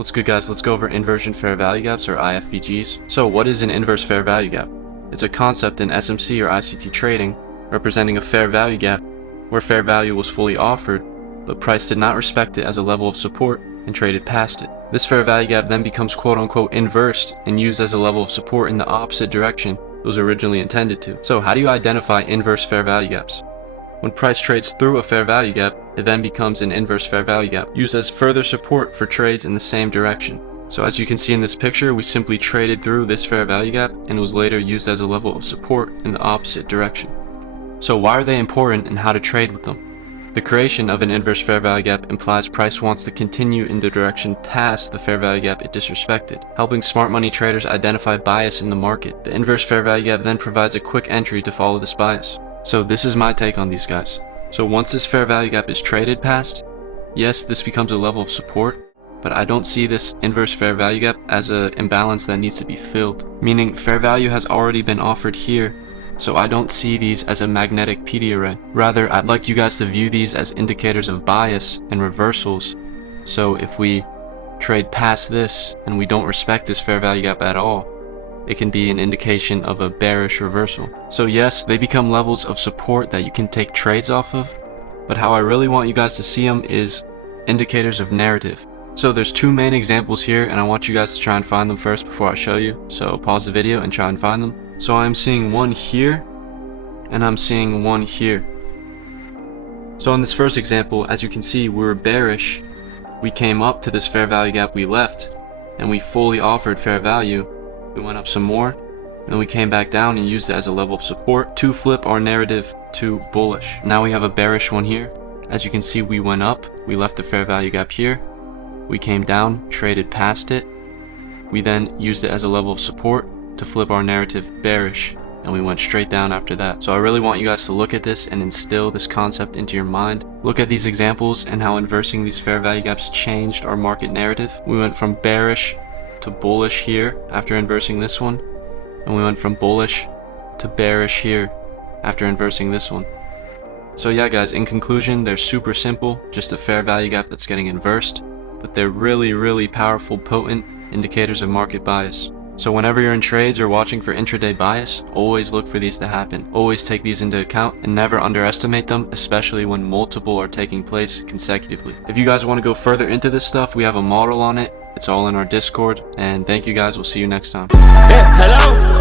What's good, guys? Let's go over inversion fair value gaps, or IFVGs. So what is an inverse fair value gap? It's a concept in SMC or ICT trading representing a fair value gap where fair value was fully offered, but price did not respect it as a level of support and traded past it. This fair value gap then becomes quote-unquote inversed and used as a level of support in the opposite direction it was originally intended to. So how do you identify inverse fair value gaps? When price trades through a fair value gap, it then becomes an inverse fair value gap, used as further support for trades in the same direction. So as you can see in this picture, we simply traded through this fair value gap and was later used as a level of support in the opposite direction. So why are they important and how to trade with them? The creation of an inverse fair value gap implies price wants to continue in the direction past the fair value gap it disrespected, helping smart money traders identify bias in the market. The inverse fair value gap then provides a quick entry to follow this bias. So this is my take on these guys. So once this fair value gap is traded past, yes, this becomes a level of support, but I don't see this inverse fair value gap as an imbalance that needs to be filled. Meaning fair value has already been offered here, so I don't see these as a magnetic PD array. Rather, I'd like you guys to view these as indicators of bias and reversals. So if we trade past this and we don't respect this fair value gap at all, it can be an indication of a bearish reversal. So yes, they become levels of support that you can take trades off of, but how I really want you guys to see them is indicators of narrative. So there's two main examples here, and I want you guys to try and find them first before I show you. So pause the video and try and find them. So I'm seeing one here, and I'm seeing one here. So in this first example, as you can see, we were bearish. We came up to this fair value gap we left, and we fully offered fair value. We went up some more, and then we came back down and used it as a level of support to flip our narrative to bullish. Now we have a bearish one here. As you can see, we went up, we left the fair value gap here, we came down, traded past it, we then used it as a level of support to flip our narrative bearish, and we went straight down after that. So I really want you guys to look at this and instill this concept into your mind. Look at these examples and how inversing these fair value gaps changed our market narrative. We went from bearish to bullish here after inversing this one, and we went from bullish to bearish here after inversing this one. So yeah guys, in conclusion, they're super simple, just a fair value gap that's getting inversed, but they're really powerful, potent indicators of market bias. So whenever you're in trades or watching for intraday bias, always look for these to happen. Always take these into account and never underestimate them, especially when multiple are taking place consecutively. If you guys want to go further into this stuff, we have a model on it. It's all in our Discord, and thank you guys. We'll see you next time. Yeah, hello.